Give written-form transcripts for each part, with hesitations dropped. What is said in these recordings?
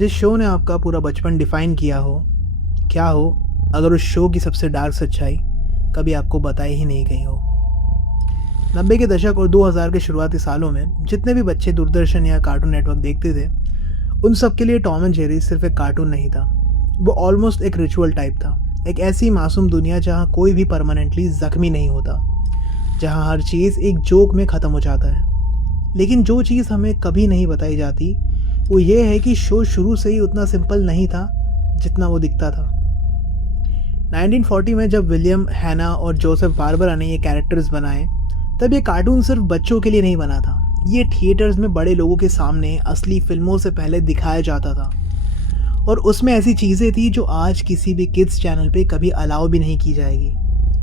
जिस शो ने आपका पूरा बचपन डिफाइन किया हो, क्या हो अगर उस शो की सबसे डार्क सच्चाई कभी आपको बताई ही नहीं गई हो। 90 के दशक और 2000 के शुरुआती सालों में जितने भी बच्चे दूरदर्शन या कार्टून नेटवर्क देखते थे, उन सब के लिए टॉम एंड जेरी सिर्फ एक कार्टून नहीं था, वो ऑलमोस्ट एक रिचुअल टाइप था। एक ऐसी मासूम दुनिया जहाँ कोई भी परमानेंटली जख्मी नहीं होता, जहाँ हर चीज़ एक जोक में ख़त्म हो जाता है। लेकिन जो चीज़ हमें कभी नहीं बताई जाती वो ये है कि शो शुरू से ही उतना सिंपल नहीं था जितना वो दिखता था। 1940 में जब विलियम हैना और जोसेफ बारबरा ने ये कैरेक्टर्स बनाए, तब ये कार्टून सिर्फ बच्चों के लिए नहीं बना था। ये थिएटर्स में बड़े लोगों के सामने असली फिल्मों से पहले दिखाया जाता था, और उसमें ऐसी चीज़ें थी जो आज किसी भी किड्स चैनल पे कभी अलाउ भी नहीं की जाएगी।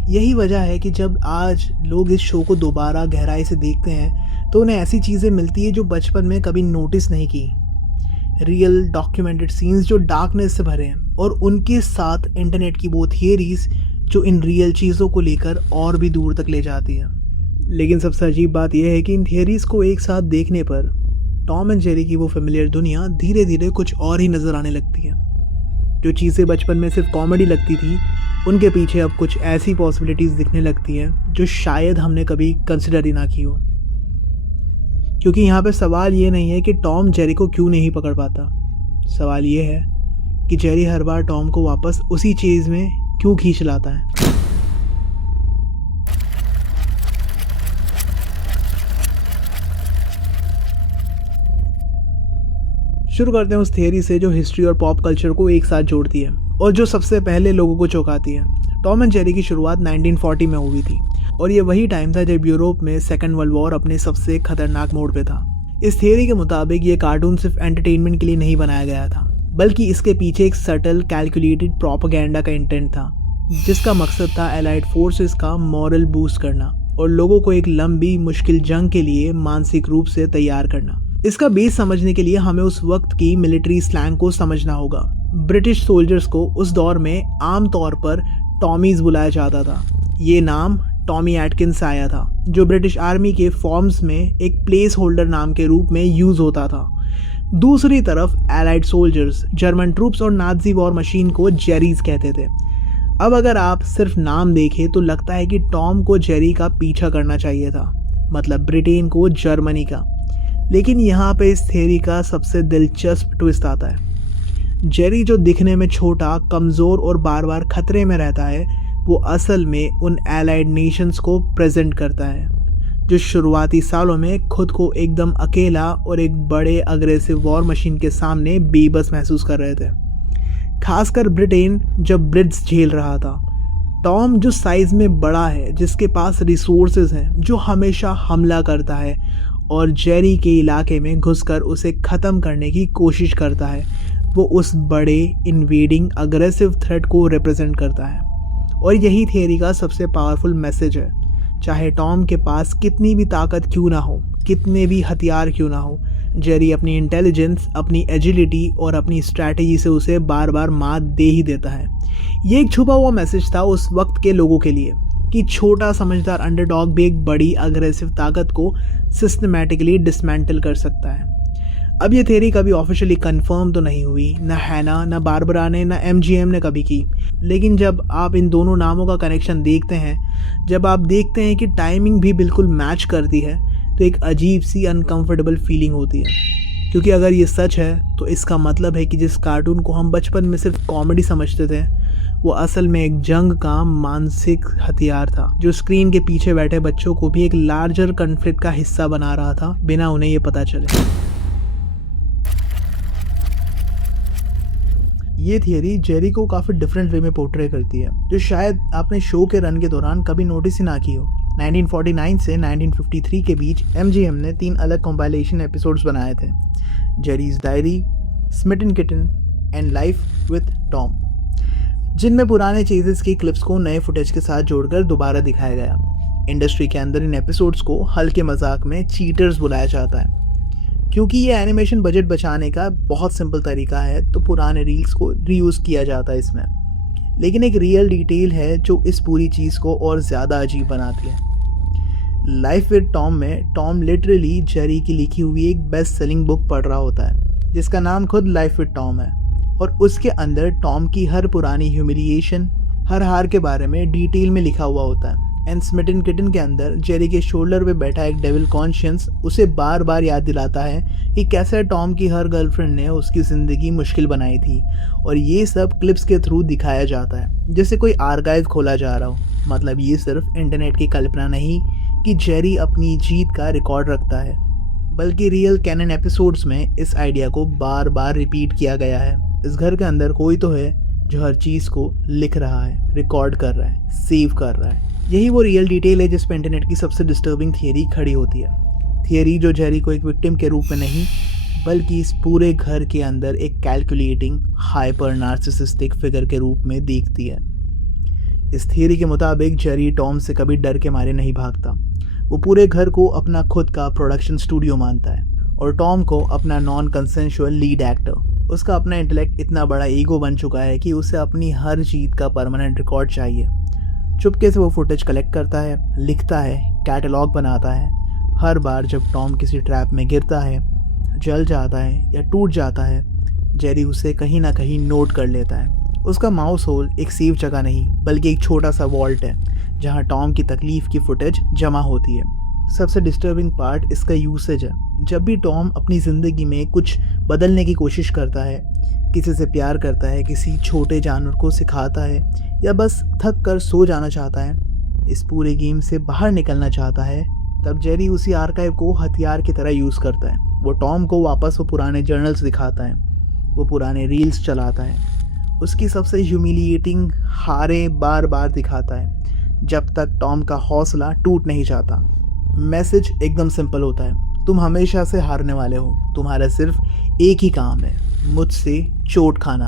यही वजह है कि जब आज लोग इस शो को दोबारा गहराई से देखते हैं तो उन्हें ऐसी चीज़ें मिलती है जो बचपन में कभी नोटिस नहीं की। रियल डॉक्यूमेंटेड सीन्स जो डार्कनेस से भरे हैं, और उनके साथ इंटरनेट की वो थियरीज जो इन रियल चीज़ों को लेकर और भी दूर तक ले जाती है। लेकिन सबसे अजीब बात यह है कि इन थियरीज को एक साथ देखने पर टॉम एंड जेरी की वो फेमिलियर दुनिया धीरे धीरे कुछ और ही नज़र आने लगती है। जो चीज़ें बचपन में सिर्फ कॉमेडी लगती थी, उनके पीछे अब कुछ ऐसी पॉसिबिलिटीज़ दिखने लगती हैं जो शायद हमने कभी कंसिडर ही ना की हो। क्योंकि यहाँ पे सवाल ये नहीं है कि टॉम जेरी को क्यों नहीं पकड़ पाता, सवाल ये है कि जेरी हर बार टॉम को वापस उसी चीज़ में क्यों खींच लाता है। शुरू करते हैं उस थियरी से जो हिस्ट्री और पॉप कल्चर को एक साथ जोड़ती है और जो सबसे पहले लोगों को चौंकाती है। टॉम एंड जेरी की शुरुआत 1940 में हुई थी, और ये वही टाइम था जब यूरोप में सेकेंड वर्ल्ड वॉर अपने सबसे खतरनाक मोड़ पे था। इस थियरी के मुताबिक ये कार्टून सिर्फ एंटरटेनमेंट के लिए नहीं बनाया गया था, बल्कि इसके पीछे एक सटल कैलकुलेटेड प्रोपेगेंडा का इंटेंट था, जिसका मकसद था एलाइड फोर्सेस का मॉरल बूस्ट करना और लोगों को एक लंबी मुश्किल जंग के लिए मानसिक रूप से तैयार करना। इसका बेस समझने के लिए हमें उस वक्त की मिलिट्री स्लैंग को समझना होगा। ब्रिटिश सोल्जर्स को उस दौर में आम तौर पर टॉमीज बुलाया जाता था। ये नाम टॉमी एटकिंस से आया था, जो ब्रिटिश आर्मी के फॉर्म्स में एक प्लेस होल्डर नाम के रूप में यूज होता था। दूसरी तरफ एलाइड सोल्जर्स, जर्मन ट्रूप्स और नाजी वॉर मशीन को जेरीज कहते थे। अब अगर आप सिर्फ नाम देखें तो लगता है कि टॉम को जेरी का पीछा करना चाहिए था, मतलब ब्रिटेन को जर्मनी का। लेकिन यहाँ पे इस थ्योरी का सबसे दिलचस्प ट्विस्ट आता है। जेरी जो दिखने में छोटा, कमज़ोर और बार बार खतरे में रहता है, वो असल में उन एलाइड नेशंस को प्रेजेंट करता है, जो शुरुआती सालों में खुद को एकदम अकेला और एक बड़े अग्रेसिव वॉर मशीन के सामने बेबस महसूस कर रहे थे। खासकर ब्रिटेन जब ब्लिट्ज झेल रहा था। टॉम जो साइज़ में बड़ा है, जिसके पास रिसोर्सेज हैं, जो हमेशा हमला करता है और जेरी के इलाके में घुसकर उसे ख़त्म करने की कोशिश करता है, वो उस बड़े इन्वेडिंग अग्रेसिव थ्रेट को रिप्रेजेंट करता है। और यही थियरी का सबसे पावरफुल मैसेज है। चाहे टॉम के पास कितनी भी ताकत क्यों ना हो, कितने भी हथियार क्यों ना हो, जेरी अपनी इंटेलिजेंस, अपनी एजिलिटी और अपनी स्ट्रैटेजी से उसे बार बार मात दे ही देता है। ये एक छुपा हुआ मैसेज था उस वक्त के लोगों के लिए कि छोटा समझदार अंडरडॉग भी एक बड़ी अग्रेसिव ताकत को सिस्टमैटिकली डिसमेंटल कर सकता है। अब ये थ्योरी कभी ऑफिशियली कंफर्म तो नहीं हुई, ना हैना, ना बारबरा ने, ना एमजीएम ने कभी की। लेकिन जब आप इन दोनों नामों का कनेक्शन देखते हैं, जब आप देखते हैं कि टाइमिंग भी बिल्कुल मैच करती है, तो एक अजीब सी अनकंफर्टेबल फीलिंग होती है। क्योंकि अगर ये सच है तो इसका मतलब है कि जिस कार्टून को हम बचपन में सिर्फ कॉमेडी समझते थे, वो असल में एक जंग का मानसिक हथियार था, जो स्क्रीन के पीछे बैठे बच्चों को भी एक लार्जर कॉन्फ्लिक्ट का हिस्सा बना रहा था, बिना उन्हें ये पता चले। ये थियरी जेरी को काफ़ी डिफरेंट वे में पोर्ट्रे करती है, जो शायद आपने शो के रन के दौरान कभी नोटिस ही ना की हो। 1949 से 1953 के बीच एमजीएम ने 3 अलग कंपाइलेशन एपिसोड्स बनाए थे, Jerry's Diary, Smitten Kitten and Life with Tom, जिनमें पुराने चेजेस की क्लिप्स को नए फुटेज के साथ जोड़कर दोबारा दिखाया गया। इंडस्ट्री के अंदर इन एपिसोड्स को हल्के मजाक में चीटर्स बुलाया जाता है। क्योंकि ये एनिमेशन बजट बचाने का बहुत सिंपल तरीका है, तो पुराने रील्स को रीयूज़ किया जाता है इसमें। लेकिन एक रियल डिटेल है जो इस पूरी चीज़ को और ज़्यादा अजीब बनाती है। लाइफ विद टॉम में टॉम लिटरली जेरी की लिखी हुई एक बेस्ट सेलिंग बुक पढ़ रहा होता है, जिसका नाम खुद लाइफ विद टॉम है, और उसके अंदर टॉम की हर पुरानी ह्यूमिलिएशन, हर हार के बारे में डिटेल में लिखा हुआ होता है। एंड स्मिटन किटन के अंदर जेरी के शोल्डर पे बैठा एक डेविल कॉन्शियंस उसे बार बार याद दिलाता है कि कैसे टॉम की हर गर्लफ्रेंड ने उसकी ज़िंदगी मुश्किल बनाई थी, और ये सब क्लिप्स के थ्रू दिखाया जाता है जैसे कोई आर्काइव खोला जा रहा हो। मतलब ये सिर्फ इंटरनेट की कल्पना नहीं कि जेरी अपनी जीत का रिकॉर्ड रखता है, बल्कि रियल कैनन एपिसोड्स में इस आइडिया को बार बार रिपीट किया गया है। इस घर के अंदर कोई तो है जो हर चीज़ को लिख रहा है, रिकॉर्ड कर रहा है, सेव कर रहा है। यही वो रियल डिटेल है जिस पर इंटरनेट की सबसे डिस्टर्बिंग थियरी खड़ी होती है। थियरी जो जेरी को एक विक्टिम के रूप में नहीं, बल्कि इस पूरे घर के अंदर एक कैलकुलेटिंग, हाइपर नार्सिसिस्टिक फिगर के रूप में देखती है। इस थियरी के मुताबिक जेरी टॉम से कभी डर के मारे नहीं भागता। वो पूरे घर को अपना खुद का प्रोडक्शन स्टूडियो मानता है, और टॉम को अपना नॉन कंसेंशुअल लीड एक्टर। उसका अपना इंटेलेक्ट इतना बड़ा ईगो बन चुका है कि उसे अपनी हर जीत का परमानेंट रिकॉर्ड चाहिए। चुपके से वो फुटेज कलेक्ट करता है, लिखता है, कैटलॉग बनाता है। हर बार जब टॉम किसी ट्रैप में गिरता है, जल जाता है या टूट जाता है, जेरी उसे कहीं ना कहीं नोट कर लेता है। उसका माउस होल एक सेफ जगह नहीं, बल्कि एक छोटा सा वॉल्ट है जहाँ टॉम की तकलीफ़ की फुटेज जमा होती है। सबसे डिस्टर्बिंग पार्ट इसका यूसेज है। जब भी टॉम अपनी ज़िंदगी में कुछ बदलने की कोशिश करता है, किसी से प्यार करता है, किसी छोटे जानवर को सिखाता है, या बस थक कर सो जाना चाहता है, इस पूरे गेम से बाहर निकलना चाहता है, तब जेरी उसी आर्काइव को हथियार की तरह यूज़ करता है। वो टॉम को वापस वो पुराने जर्नल्स दिखाता है, वो पुराने रील्स चलाता है, उसकी सबसे ह्यूमिलिएटिंग हारें बार बार दिखाता है, जब तक टॉम का हौसला टूट नहीं जाता। मैसेज एकदम सिंपल होता है, तुम हमेशा से हारने वाले हो, तुम्हारा सिर्फ एक ही काम है, मुझसे चोट खाना।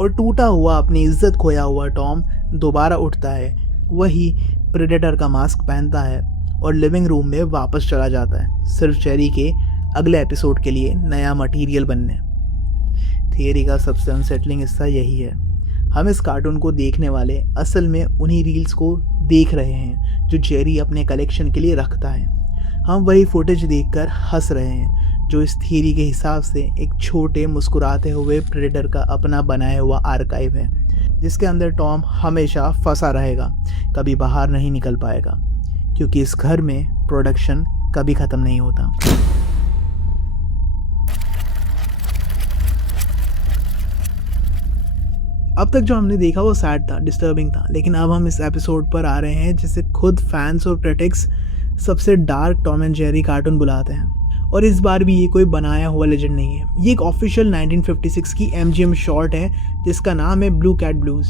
और टूटा हुआ, अपनी इज्जत खोया हुआ टॉम दोबारा उठता है, वही प्रेडेटर का मास्क पहनता है और लिविंग रूम में वापस चला जाता है, सिर्फ जेरी के अगले एपिसोड के लिए नया मटेरियल बनने। थियरी का सबसे अनसेटलिंग हिस्सा यही है, हम इस कार्टून को देखने वाले असल में उन्हीं रील्स को देख रहे हैं जो जेरी अपने कलेक्शन के लिए रखता है। हम वही फुटेज देखकर हंस रहे हैं जो इस थियरी के हिसाब से एक छोटे मुस्कुराते हुए प्रेडेटर का अपना बनाया हुआ आर्काइव है, जिसके अंदर टॉम हमेशा फंसा रहेगा, कभी बाहर नहीं निकल पाएगा, क्योंकि इस घर में प्रोडक्शन कभी ख़त्म नहीं होता। अब तक जो हमने देखा वो सैड था, डिस्टर्बिंग था, लेकिन अब हम इस एपिसोड पर आ रहे हैं जिसे खुद फैंस और क्रिटिक्स सबसे dark Tom and Jerry cartoon बुलाते हैं। और इस बार भी ये कोई बनाया हुआ लेजेंड नहीं है, ये एक ऑफिशियल 1956 की MGM शॉर्ट है जिसका नाम है ब्लू कैट ब्लूज।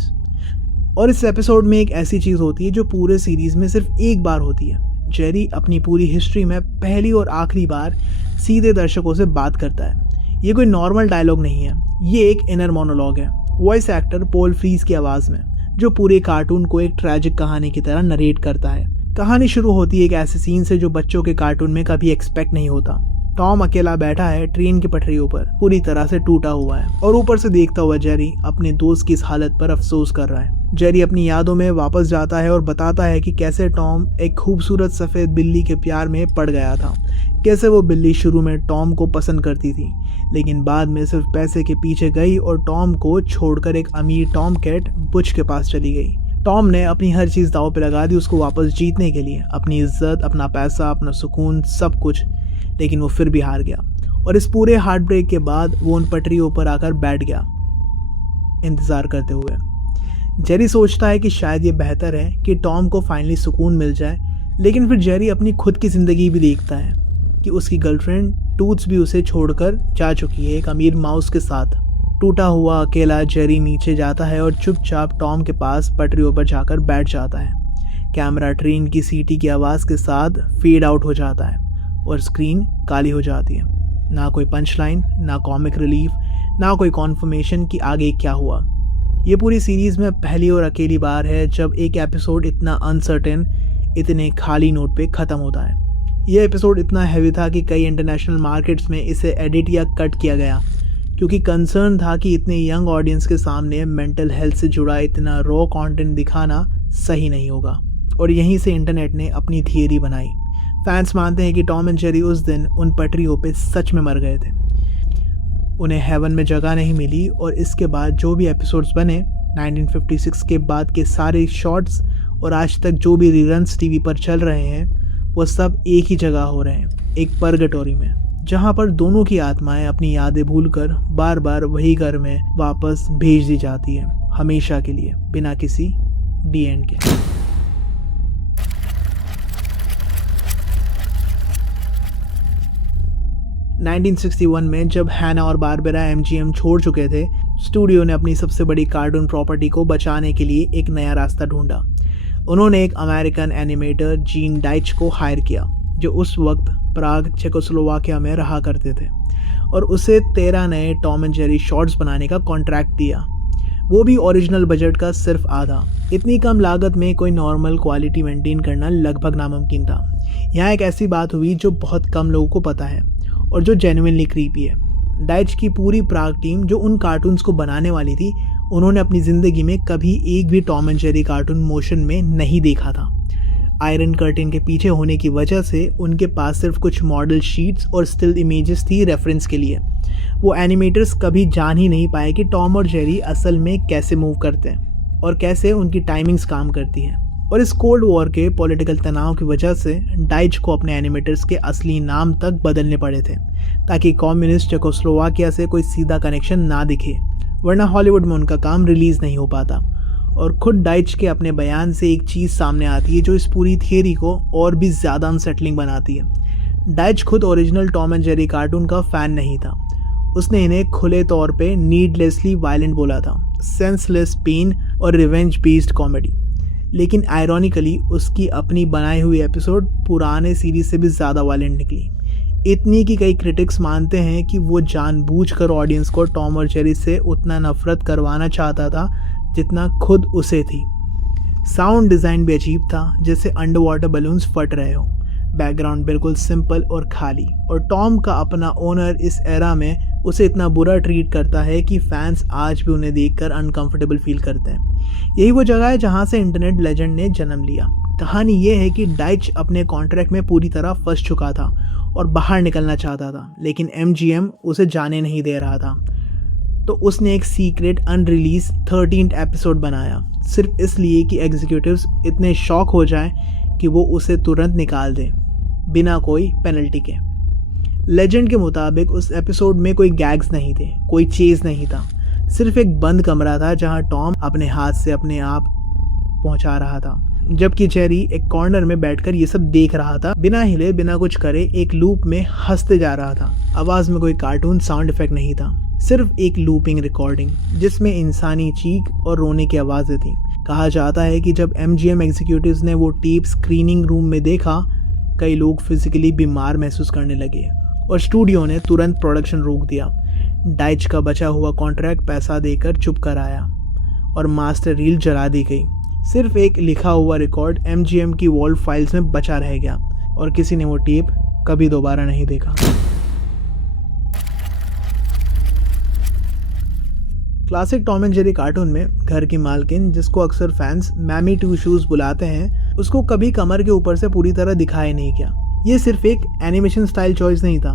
और इस एपिसोड में एक ऐसी चीज़ होती है जो पूरे सीरीज़ में सिर्फ एक बार होती है। जेरी अपनी पूरी हिस्ट्री में पहली और आखिरी बार सीधे दर्शकों से बात करता है। ये कोई नॉर्मल डायलॉग नहीं है, ये एक इनर मोनोलॉग है, वॉइस एक्टर पॉल फ्रीज की आवाज़ में, जो पूरे कार्टून को एक ट्रैजिक कहानी की तरह नरेट करता है। कहानी शुरू होती है एक ऐसे सीन से जो बच्चों के कार्टून में कभी एक्सपेक्ट नहीं होता। टॉम अकेला बैठा है ट्रेन की पटरियों पर, पूरी तरह से टूटा हुआ है, और ऊपर से देखता हुआ जेरी अपने दोस्त की इस हालत पर अफसोस कर रहा है। जेरी अपनी यादों में वापस जाता है और बताता है कि कैसे टॉम एक खूबसूरत सफ़ेद बिल्ली के प्यार में पड़ गया था, कैसे वो बिल्ली शुरू में टॉम को पसंद करती थी, लेकिन बाद में सिर्फ पैसे के पीछे गई और टॉम को छोड़कर एक अमीर टॉम कैट बुच के पास चली गई। टॉम ने अपनी हर चीज़ दांव पे लगा दी उसको वापस जीतने के लिए, अपनी इज्जत, अपना पैसा, अपना सुकून, सब कुछ, लेकिन वो फिर भी हार गया। और इस पूरे हार्ट ब्रेक के बाद वो उन पटरियों पर आकर बैठ गया इंतज़ार करते हुए। जेरी सोचता है कि शायद ये बेहतर है कि टॉम को फाइनली सुकून मिल जाए, लेकिन फिर जेरी अपनी खुद की ज़िंदगी भी देखता है कि उसकी गर्लफ्रेंड टूथ्स भी उसे छोड़कर जा चुकी है एक अमीर माउस के साथ। टूटा हुआ अकेला जेरी नीचे जाता है और चुपचाप टॉम के पास पटरियों पर जाकर बैठ जाता है। कैमरा ट्रेन की सीटी की आवाज़ के साथ फेड आउट हो जाता है और स्क्रीन काली हो जाती है। ना कोई पंच लाइन, ना कॉमिक रिलीफ, ना कोई कॉन्फर्मेशन कि आगे क्या हुआ। ये पूरी सीरीज़ में पहली और अकेली बार है जब एक एपिसोड इतना अनसर्टेन, इतने खाली नोट पे ख़त्म होता है। ये एपिसोड इतना हैवी था कि कई इंटरनेशनल मार्केट्स में इसे एडिट या कट किया गया, क्योंकि कंसर्न था कि इतने यंग ऑडियंस के सामने मेंटल हेल्थ से जुड़ा इतना रॉ कंटेंट दिखाना सही नहीं होगा। और यहीं से इंटरनेट ने अपनी थियरी बनाई। फैंस मानते हैं कि टॉम एंड जेरी उस दिन उन पटरियों पे सच में मर गए थे। उन्हें हेवन में जगह नहीं मिली और इसके बाद जो भी एपिसोड्स बने 1956 के बाद के सारे शॉट्स और आज तक जो भी रीरन्स टीवी पर चल रहे हैं वो सब एक ही जगह हो रहे हैं, एक पर्गेटोरी में, जहाँ पर दोनों की आत्माएं अपनी यादें भूलकर बार बार वही घर में वापस भेज दी जाती है, हमेशा के लिए, बिना किसी डी एंड के। नाइनटीन 1961 में जब हैना और बारबेरा MGM छोड़ चुके थे, स्टूडियो ने अपनी सबसे बड़ी कार्टून प्रॉपर्टी को बचाने के लिए एक नया रास्ता ढूंढा। उन्होंने एक अमेरिकन एनिमेटर जीन डाइच को हायर किया, जो उस वक्त प्राग, चेकोस्लोवाकिया में रहा करते थे, और उसे 13 नए टॉम एंड जेरी शॉर्ट्स बनाने का कॉन्ट्रैक्ट दिया, वो भी ओरिजिनल बजट का सिर्फ आधा। इतनी कम लागत में कोई नॉर्मल क्वालिटी मेंटेन करना लगभग नामुमकिन था। यहाँ एक ऐसी बात हुई जो बहुत कम लोगों को पता है और जो जेन्युइनली क्रीपी है। डाइच की पूरी प्राग टीम जो उन कार्टून्स को बनाने वाली थी, उन्होंने अपनी ज़िंदगी में कभी एक भी Tom and Jerry cartoon motion में नहीं देखा था। आयरन कर्टेन के पीछे होने की वजह से उनके पास सिर्फ कुछ मॉडल शीट्स और स्टिल इमेजेस थी रेफरेंस के लिए। वो एनिमेटर्स कभी जान ही नहीं पाए कि टॉम और जेरी असल में कैसे मूव करते हैं और कैसे उनकी टाइमिंग्स काम करती हैं। और इस कोल्ड वॉर के पॉलिटिकल तनाव की वजह से डाइच को अपने एनिमेटर्स के असली नाम तक बदलने पड़े थे, ताकि कम्युनिस्ट चेकोस्लोवाकिया से कोई सीधा कनेक्शन ना दिखे, वरना हॉलीवुड में उनका काम रिलीज़ नहीं हो पाता। और खुद डाइच के अपने बयान से एक चीज़ सामने आती है जो इस पूरी थियरी को और भी ज़्यादा अनसेटलिंग बनाती है। डाइच खुद original Tom and Jerry cartoon का फ़ैन नहीं था। उसने इन्हें खुले तौर पे नीडलेसली वायलेंट बोला था, सेंसलेस पेन और रिवेंज बेस्ड कॉमेडी। लेकिन आयरॉनिकली उसकी अपनी बनाई हुई एपिसोड पुराने सीरीज से भी ज़्यादा वायलेंट निकली, इतनी कि कई क्रिटिक्स मानते हैं कि वो जानबूझकर ऑडियंस को टॉम और जेरी से उतना नफरत करवाना चाहता था जितना खुद उसे थी। साउंड डिज़ाइन भी अजीब था, जैसे अंडर वाटर बलून्स फट रहे हो। बैकग्राउंड बिल्कुल सिंपल और खाली, और टॉम का अपना ओनर इस एरा में उसे इतना बुरा ट्रीट करता है कि फैंस आज भी उन्हें देखकर अनकंफर्टेबल फील करते हैं। यही वो जगह है जहाँ से इंटरनेट लेजेंड ने जन्म लिया। कहानी ये है कि डाइच अपने कॉन्ट्रैक्ट में पूरी तरह फंस चुका था और बाहर निकलना चाहता था, लेकिन MGM उसे जाने नहीं दे रहा था। तो उसने एक सीक्रेट अनरिलीज 13th एपिसोड बनाया, सिर्फ इसलिए कि एग्जीक्यूटिव्स इतने शॉक हो जाएं कि वो उसे तुरंत निकाल दें, बिना कोई पेनल्टी के। लेजेंड के मुताबिक उस एपिसोड में कोई गैग्स नहीं थे, कोई चेज नहीं था, सिर्फ एक बंद कमरा था जहां टॉम अपने हाथ से अपने आप पहुंचा रहा था, जबकि जेरी एक कॉर्नर में बैठकर ये सब देख रहा था, बिना हिले बिना कुछ करे एक लूप में हंसते जा रहा था। आवाज़ में कोई कार्टून साउंड इफेक्ट नहीं था, सिर्फ एक लूपिंग रिकॉर्डिंग जिसमें इंसानी चीख और रोने की आवाज़ें थी। कहा जाता है कि जब MGM एग्जीक्यूटिव्स ने वो टेप स्क्रीनिंग रूम में देखा, कई लोग फिजिकली बीमार महसूस करने लगे और स्टूडियो ने तुरंत प्रोडक्शन रोक दिया। डाइच का बचा हुआ कॉन्ट्रैक्ट पैसा देकर चुप कराया और मास्टर रील जला दी गई। सिर्फ एक लिखा हुआ रिकॉर्ड MGM की वॉल्ट फाइल्स में बचा रह गया और किसी ने वो टेप कभी दोबारा नहीं देखा। Classic Tom and Jerry cartoon में घर की मालकिन, जिसको अक्सर फैंस मैमी टू शूज बुलाते हैं, उसको कभी कमर के ऊपर से पूरी तरह दिखाया नहीं गया। ये सिर्फ एक एनिमेशन स्टाइल चॉइस नहीं था।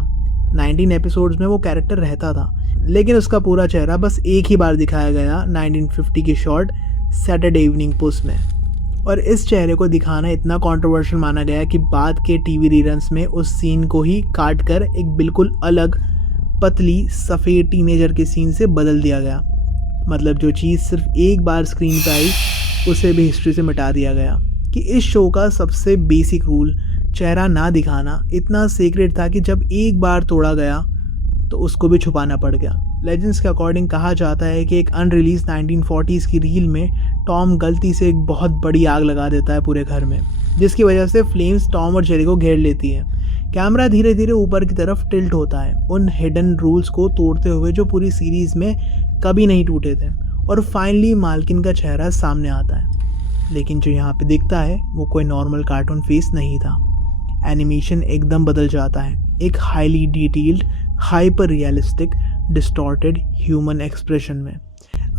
19 एपिसोड्स में वो कैरेक्टर रहता था, लेकिन उसका पूरा चेहरा बस एक ही बार दिखाया गया 1950 की शॉर्ट सैटरडे इवनिंग पोस्ट में। और इस चेहरे को दिखाना इतना कंट्रोवर्शियल माना गया कि बाद के टीवी रीरन्स में उस सीन को ही काट कर एक बिल्कुल अलग पतली सफ़ेद टीनेजर के सीन से बदल दिया गया। मतलब जो चीज़ सिर्फ एक बार स्क्रीन पर आई, उसे भी हिस्ट्री से मिटा दिया गया। कि इस शो का सबसे बेसिक रूल, चेहरा ना दिखाना, इतना सीक्रेट था कि जब एक बार तोड़ा गया तो उसको भी छुपाना पड़ गया। लेजेंड्स के अकॉर्डिंग कहा जाता है कि एक अनरिलीज 1940s की रील में टॉम गलती से एक बहुत बड़ी आग लगा देता है पूरे घर में, जिसकी वजह से फ्लेम्स टॉम और जेरी को घेर लेती है। कैमरा धीरे धीरे ऊपर की तरफ टिल्ट होता है, उन हिडन रूल्स को तोड़ते हुए जो पूरी सीरीज़ में कभी नहीं टूटे थे, और फाइनली मालकिन का चेहरा सामने आता है। लेकिन जो यहाँ पे दिखता है वो कोई नॉर्मल कार्टून फेस नहीं था। एनिमेशन एकदम बदल जाता है, एक highly detailed, hyper realistic, distorted human expression में।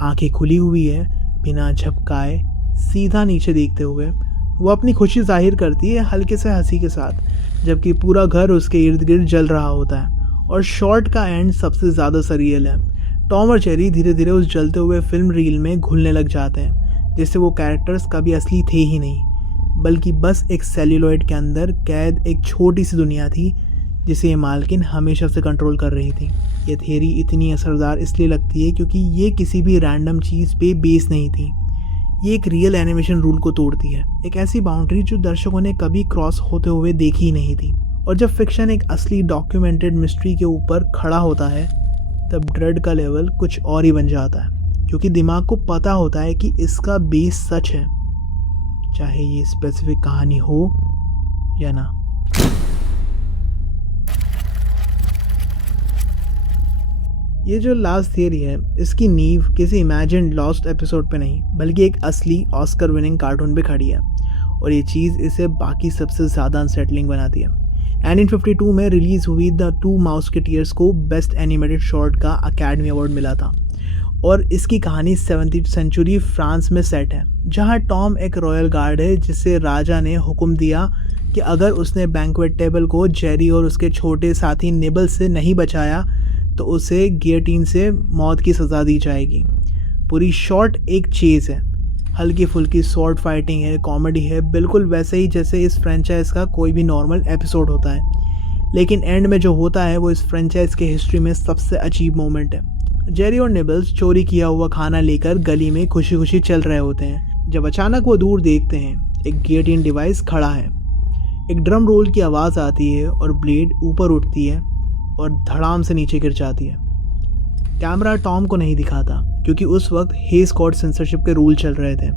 आंखें खुली हुई है, बिना झपकाए, सीधा नीचे देखते हुए वो अपनी खुशी जाहिर करती है हल्के से हंसी के साथ, जबकि पूरा घर उसके इर्द गिर्द जल रहा होता है और शॉर्ट का एंड सबसे ज़्यादा सरियल है। टॉम और जेरी धीरे धीरे उस जलते हुए फिल्म रील में घुलने लग जाते हैं, जिससे वो कैरेक्टर्स कभी असली थे ही नहीं, बल्कि बस एक सेल्यूलॉइड के अंदर कैद एक छोटी सी दुनिया थी जिसे ये मालकिन हमेशा से कंट्रोल कर रही थी। ये थियरी इतनी असरदार इसलिए लगती है क्योंकि ये किसी भी रैंडम चीज़ पे बेस नहीं थी। ये एक रियल एनिमेशन रूल को तोड़ती है, एक ऐसी बाउंड्री जो दर्शकों ने कभी क्रॉस होते हुए देखी ही नहीं थी। और जब फिक्शन एक असली डॉक्यूमेंटेड मिस्ट्री के ऊपर खड़ा होता है तब ड्रेड का लेवल कुछ और ही बन जाता है, क्योंकि दिमाग को पता होता है कि इसका बेस सच है, चाहे ये स्पेसिफिक कहानी हो या ना। ये जो लास्ट थियरी है, इसकी नींव किसी इमेजिन्ड लॉस्ट एपिसोड पे नहीं बल्कि एक असली ऑस्कर विनिंग कार्टून पे खड़ी है, और ये चीज़ इसे बाकी सबसे ज़्यादा अनसेटलिंग बनाती है। 1952 में रिलीज़ हुई द टू माउस्केटियर्स को बेस्ट एनिमेटेड शॉर्ट का अकेडमी अवार्ड मिला था, और इसकी कहानी 17th सेंचुरी फ्रांस में सेट है, जहाँ टॉम एक रॉयल गार्ड है जिसे राजा ने हुक्म दिया कि अगर उसने बैंक्वेट टेबल को जेरी और उसके छोटे साथी निबल से नहीं बचाया तो उसे गियोटिन से मौत की सज़ा दी जाएगी। पूरी शॉर्ट एक चेज़ है, हल्की फुल्की शॉर्ट फाइटिंग है, कॉमेडी है, बिल्कुल वैसे ही जैसे इस फ्रेंचाइज का कोई भी नॉर्मल एपिसोड होता है। लेकिन एंड में जो होता है वो इस फ्रेंचाइज के हिस्ट्री में सबसे अजीब मोमेंट है। जेरी और निबल्स चोरी किया हुआ खाना लेकर गली में खुशी खुशी चल रहे होते हैं, जब अचानक वो दूर देखते हैं एक गियोटिन डिवाइस खड़ा है। एक ड्रम रोल की आवाज़ आती है और ब्लेड ऊपर उठती है और धड़ाम से नीचे गिर जाती है। कैमरा टॉम को नहीं दिखाता क्योंकि उस वक्त हेज कॉड सेंसरशिप के रूल चल रहे थे,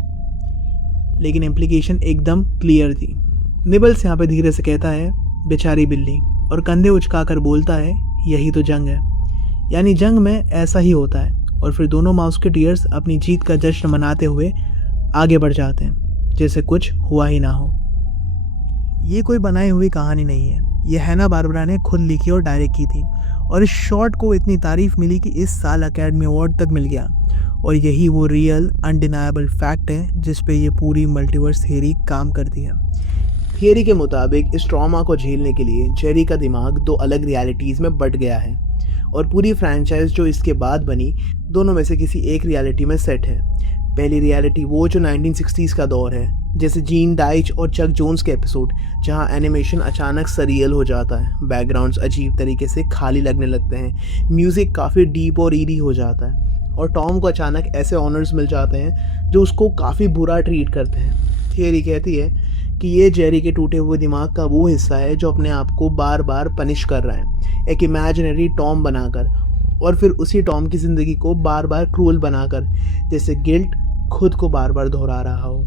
लेकिन इम्प्लीकेशन एकदम क्लियर थी। निबल्स यहाँ पे धीरे से कहता है बेचारी बिल्ली, और कंधे उचकाकर बोलता है यही तो जंग है, यानी जंग में ऐसा ही होता है। और फिर दोनों माउस्केटियर्स अपनी जीत का जश्न मनाते हुए आगे बढ़ जाते हैं जैसे कुछ हुआ ही ना हो। ये कोई बनाई हुई कहानी नहीं है, ये हैना बारबरा ने खुद लिखी और डायरेक्ट की थी, और इस शॉर्ट को इतनी तारीफ मिली कि इस साल अकेडमी अवार्ड तक मिल गया। और यही वो रियल अनडिनाएबल फैक्ट है जिस पे ये पूरी मल्टीवर्स थियरी काम करती है। थियरी के मुताबिक इस ट्रॉमा को झेलने के लिए जेरी का दिमाग दो अलग रियलिटीज़ में बट गया है, और पूरी फ्रेंचाइज जो इसके बाद बनी दोनों में से किसी एक रियलिटी में सेट है। पहली रियलिटी वो जो 1960s का दौर है, जैसे जीन डाइच और चक जोन्स के एपिसोड, जहां एनिमेशन अचानक सरियल हो जाता है, बैकग्राउंड्स अजीब तरीके से खाली लगने लगते हैं, म्यूज़िक काफ़ी डीप और ईरी हो जाता है, और टॉम को अचानक ऐसे ऑनर्स मिल जाते हैं जो उसको काफ़ी बुरा ट्रीट करते हैं। थियरी कहती है कि ये जेरी के टूटे हुए दिमाग का वो हिस्सा है जो अपने आप को बार बार पनिश कर रहा है, एक इमेजिनरी टॉम बनाकर, और फिर उसी टॉम की ज़िंदगी को बार बार क्रूअल बनाकर, जैसे गिल्ट खुद को बार बार दोहरा रहा हो।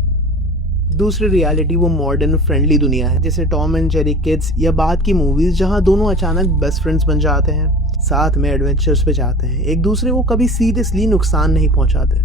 दूसरी रियलिटी वो मॉडर्न फ्रेंडली दुनिया है, जैसे टॉम एंड जेरी किड्स या बाद की मूवीज़, जहाँ दोनों अचानक बेस्ट फ्रेंड्स बन जाते हैं, साथ में एडवेंचर्स पे जाते हैं, एक दूसरे को कभी सीरियसली नुकसान नहीं पहुँचाते।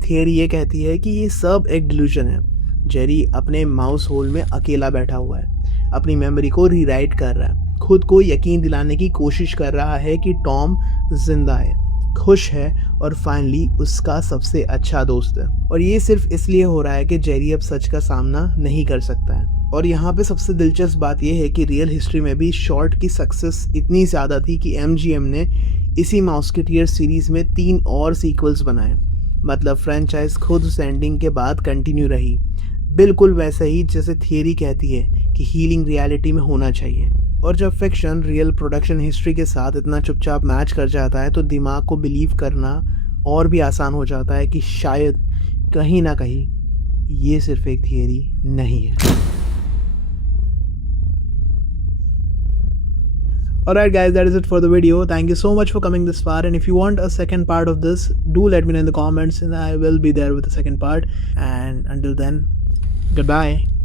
थियरी ये कहती है कि ये सब एक डिल्यूजन है। जेरी अपने माउस होल में अकेला बैठा हुआ है, अपनी मेमोरी को रीराइट कर रहा है, खुद को यकीन दिलाने की कोशिश कर रहा है कि टॉम जिंदा है, खुश है और फाइनली उसका सबसे अच्छा दोस्त है। और ये सिर्फ इसलिए हो रहा है कि जेरी अब सच का सामना नहीं कर सकता है। और यहाँ पे सबसे दिलचस्प बात यह है कि रियल हिस्ट्री में भी शॉर्ट की सक्सेस इतनी ज़्यादा थी कि MGM ने इसी माउस्केटियर सीरीज़ में 3 और सीक्वल्स बनाए। मतलब फ्रेंचाइज खुद उस एंडिंग के बाद कंटिन्यू रही, बिल्कुल वैसे ही जैसे थियरी कहती है कि हीलिंग रियलिटी में होना चाहिए। और जब फिक्शन रियल प्रोडक्शन हिस्ट्री के साथ इतना चुपचाप मैच कर जाता है तो दिमाग को बिलीव करना और भी आसान हो जाता है कि शायद कहीं ना कहीं ये सिर्फ एक थियरी नहीं है। Alright guys, that is it for the video. Thank you so much for coming this far, and if you want a second part of this, do let me know in the comments and I will be there with the second part. And until then, goodbye.